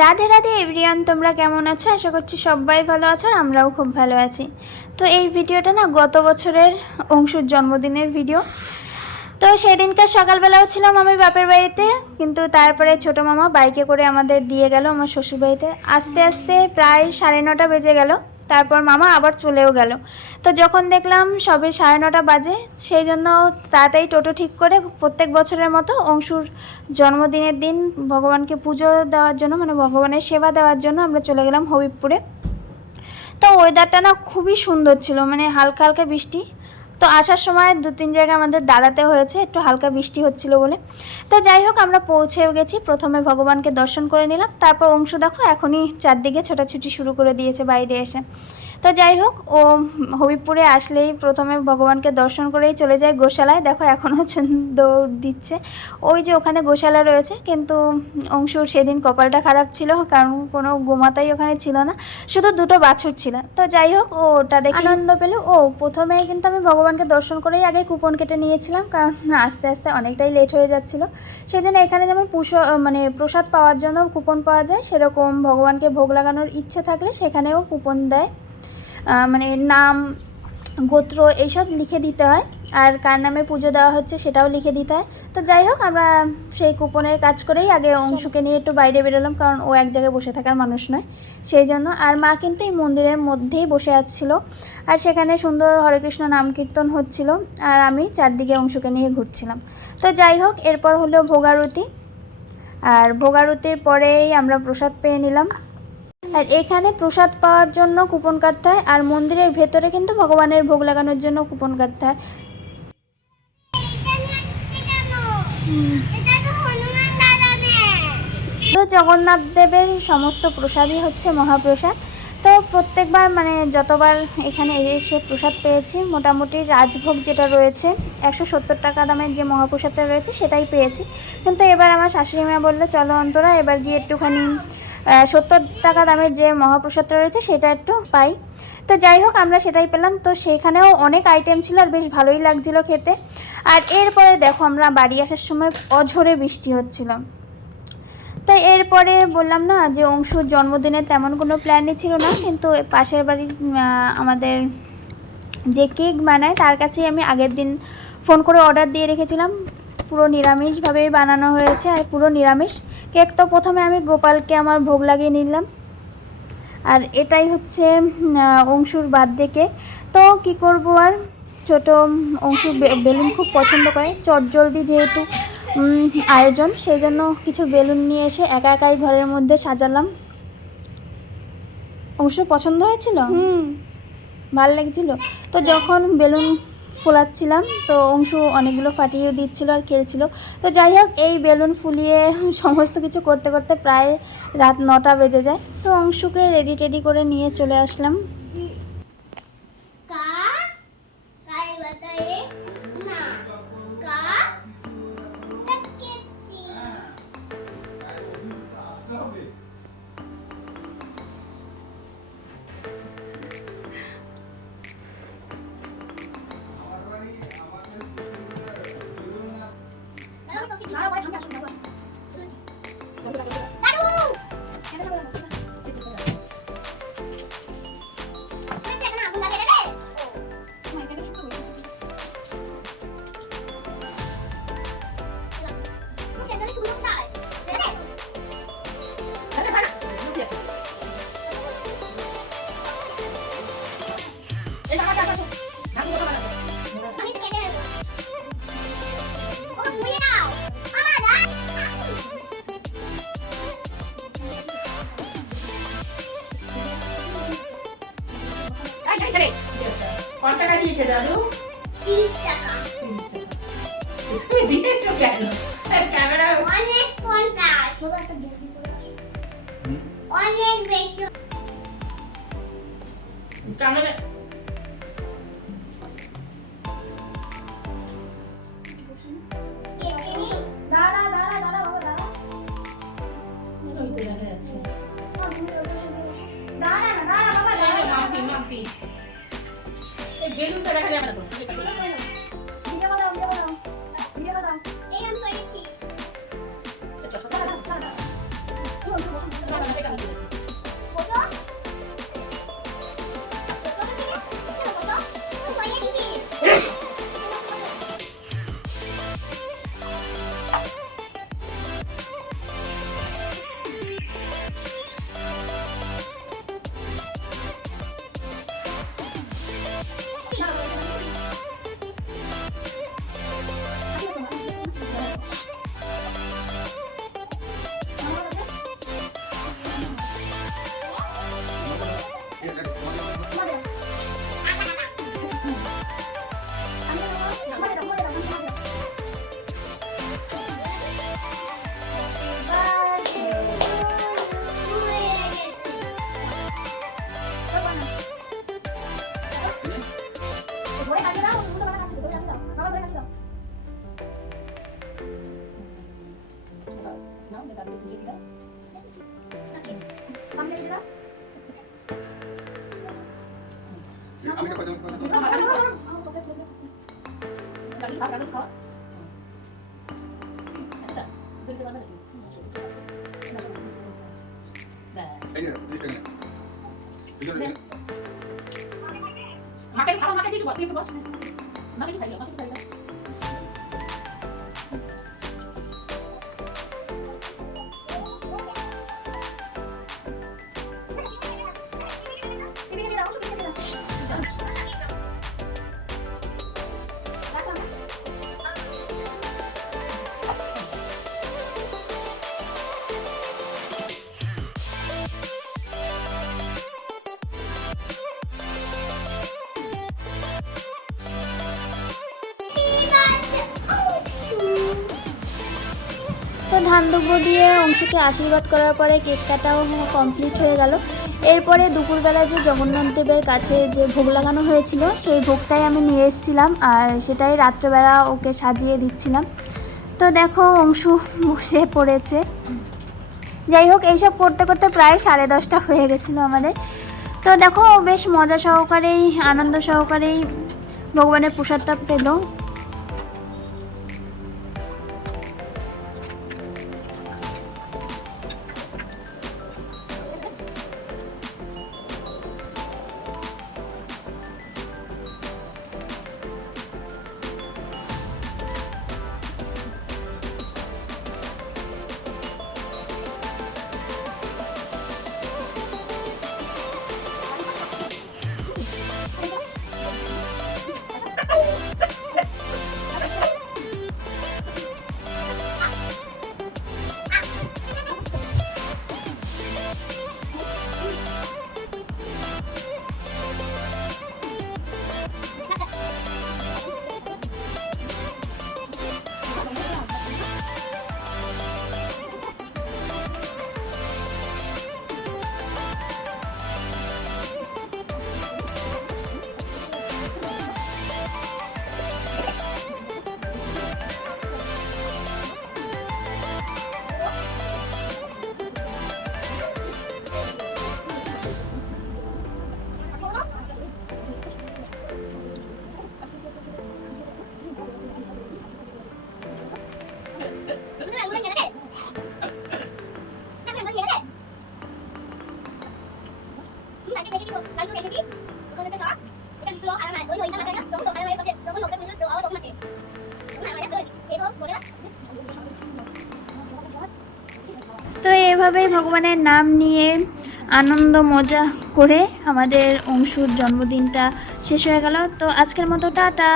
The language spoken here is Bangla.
রাধে রাধে এভরিওয়ান, তোমরা কেমন আছো? আশা করছি সবাই ভালো আছো আর আমরাও খুব ভালো আছি। তো এই ভিডিওটা না গত বছরের অংশুর জন্মদিনের ভিডিও। তো সেদিনকার সকালবেলাও ছিলাম আমি বাপের বাড়িতে, কিন্তু তারপরে ছোটো মামা বাইকে করে আমাদের দিয়ে গেল আমার শ্বশুরবাড়িতে। আস্তে আস্তে প্রায় 9:30 বেজে গেল, তারপর মামা আবার চলেও গেল। তো যখন দেখলাম সবে 9:30 বাজে, সেই জন্য তাড়াতাড়ি টোটো ঠিক করে প্রত্যেক বছরের মতো অংশুর জন্মদিনের দিন ভগবানকে পুজো দেওয়ার জন্য, মানে ভগবানের সেবা দেওয়ার জন্য আমরা চলে গেলাম হবিবপুরে। তো ওয়েদারটা না খুবই সুন্দর ছিল, মানে হালকা হালকা বৃষ্টি। তো আসার সময় 2-3 জায়গায় আমাদের দাঁড়াতে হয়েছে, একটু হালকা বৃষ্টি হচ্ছিল বলে। তো যাই হোক, আমরা পৌঁছেও গেছি। প্রথমে ভগবানকে দর্শন করে নিলাম, তারপর অংশ দেখো এখনই চারদিকে ছোটাছুটি শুরু করে দিয়েছে বাইরে এসে। তো যাই হোক, ও হবিবপুরে আসলেই প্রথমে ভগবানকে দর্শন করেই চলে যায় গোশালায়। দেখো এখনও দৌড় দিচ্ছে, ওই যে ওখানে গোশালা রয়েছে। কিন্তু অংশুর সেদিন কপালটা খারাপ ছিল, কারণ কোনো গোমাতাই ওখানে ছিল না, শুধু 2টো বাছুর ছিল। তো যাই হোক, ও ওটা দেখে আনন্দ পেল। প্রথমে কিন্তু আমি ভগবানকে দর্শন করেই আগে কুপন কেটে নিয়েছিলাম, কারণ আস্তে আস্তে অনেকটাই লেট হয়ে যাচ্ছিলো। সেই জন্য এখানে যেমন প্রসাদ পাওয়ার জন্য কুপন পাওয়া যায়, সেরকম ভগবানকে ভোগ লাগানোর ইচ্ছে থাকলে সেখানেও কুপন দেয়। মানে নাম, গোত্র এইসব লিখে দিতে হয়, আর কার নামে পুজো দেওয়া হচ্ছে সেটাও লিখে দিতে হয়। তো যাই হোক, আমরা সেই কুপনের কাজ করেই আগে অংশুকে নিয়ে একটু বাইরে বেরোলাম, কারণ ও এক জায়গায় বসে থাকার মানুষ নয়, সেই জন্য। আর মা কিন্তু এই মন্দিরের মধ্যেই বসে আসছিল, আর সেখানে সুন্দর হরে কৃষ্ণ নাম কীর্তন হচ্ছিল, আর আমি চারদিকে অংশুকে নিয়ে ঘুরছিলাম। তো যাই হোক, এরপর হলো ভোগারতি, আর ভোগারতির পরেই আমরা প্রসাদ পেয়ে নিলাম। আর এখানে প্রসাদ পাওয়ার জন্য কুপন কাটতে হয়, আর মন্দিরের ভেতরে কিন্তু ভগবানের ভোগ লাগানোর জন্য কুপন কাটতে হয়। তো জগন্নাথ দেবের সমস্ত প্রসাদই হচ্ছে মহাপ্রসাদ। তো প্রত্যেকবার মানে যতবার এখানে এসে প্রসাদ পেয়েছি, মোটামুটি রাজভোগ যেটা রয়েছে 170 টাকা দামের যে মহাপ্রসাদটা রয়েছে সেটাই পেয়েছি। কিন্তু এবার আমার শাশুড়ি মা বললো, চলো অন্তরা এবার গিয়ে একটুখানি 70 টাকা দামের যে মহাপ্রসাদটা রয়েছে সেটা একটু পাই। তো যাই হোক, আমরা সেটাই পেলাম। তো সেখানেও অনেক আইটেম ছিল আর বেশ ভালোই লাগছিলো খেতে। আর এরপরে দেখো, আমরা বাড়ি আসার সময় অঝোরে বৃষ্টি হচ্ছিল। তো এরপরে বললাম না যে অংশুর জন্মদিনে তেমন কোনো প্ল্যানই ছিল না, কিন্তু পাশের বাড়ির আমাদের যে কেক বানায় তার কাছেই আমি আগের দিন ফোন করে অর্ডার দিয়ে রেখেছিলাম। পুরো নিরামিষভাবেই বানানো হয়েছে, আর পুরো নিরামিষ কেক। তো প্রথমে আমি গোপালকে আমার ভোগ লাগিয়ে নিলাম, আর এটাই হচ্ছে অংশুর বার্থডে কেক। তো কী করবো আর, ছোটো অংশু বেলুন খুব পছন্দ করে, চটজলদি যেহেতু আয়োজন, সেই জন্য কিছু বেলুন নিয়ে এসে একা একাই ঘরের মধ্যে সাজালাম। অংশু পছন্দ হয়েছিল, ভালো লেগেছিলো। তো যখন বেলুন ফোলাচ্ছিলাম, তো অংশু অনেকগুলো ফাটিয়ে দিচ্ছিলো আর খেলছিল। তো যাই হোক, এই বেলুন ফুলিয়ে সমস্ত কিছু করতে করতে প্রায় রাত 9টা বেজে যায়। তো অংশুকে রেডি টেডি করে নিয়ে চলে আসলাম। কত টাকা দিয়েছে দাদু? 30 টাকা। তুমি দিয়েছো কেন? ক্যামেরা অনেক 50। অনেক বেশি। ক্যামেরা দাঁড়া দাঁড়া দাঁড়া বাবা দাঁড়া, ওই তো দেখা যাচ্ছে। দাঁড়া না দাঁড়া বাবা দাঁড়া। মাম্পি মাম্পি এই বেলুনটা দেখা যাবে না তো। ভিডিও বানাও ভিডিও বানাও ভিডিও বানাও। এই আমি করেছি। আচ্ছা দাঁড়া দাঁড়া আমি খাওয়া দাও এই নে এই নে এই মাকে খাওয়া মাকে কিছু বস বস মাকে খাইও মাকে খাইও তো ধান দুব্য দিয়ে অংশুকে আশীর্বাদ করার পরে কেক কাটাও কমপ্লিট হয়ে গেল। এরপরে দুপুরবেলা যে জগন্নাথ দেবের কাছে যে ভোগ লাগানো হয়েছিল সেই ভোগটাই আমি নিয়ে এসেছিলাম, আর সেটাই রাত্রেবেলা ওকে সাজিয়ে দিচ্ছিলাম। তো দেখো অংশু বসে পড়েছে। যাই হোক, এইসব করতে করতে প্রায় 10:30 হয়ে গেছিলো আমাদের। তো দেখো বেশ মজা সহকারেই আনন্দ সহকারেই ভগবানের প্রসাদটা পেলো। তো এভাবেই ভগবানের নাম নিয়ে আনন্দ মজা করে আমাদের অংশুর জন্মদিনটা শেষ হয়ে গেল। তো আজকের মতো টাটা।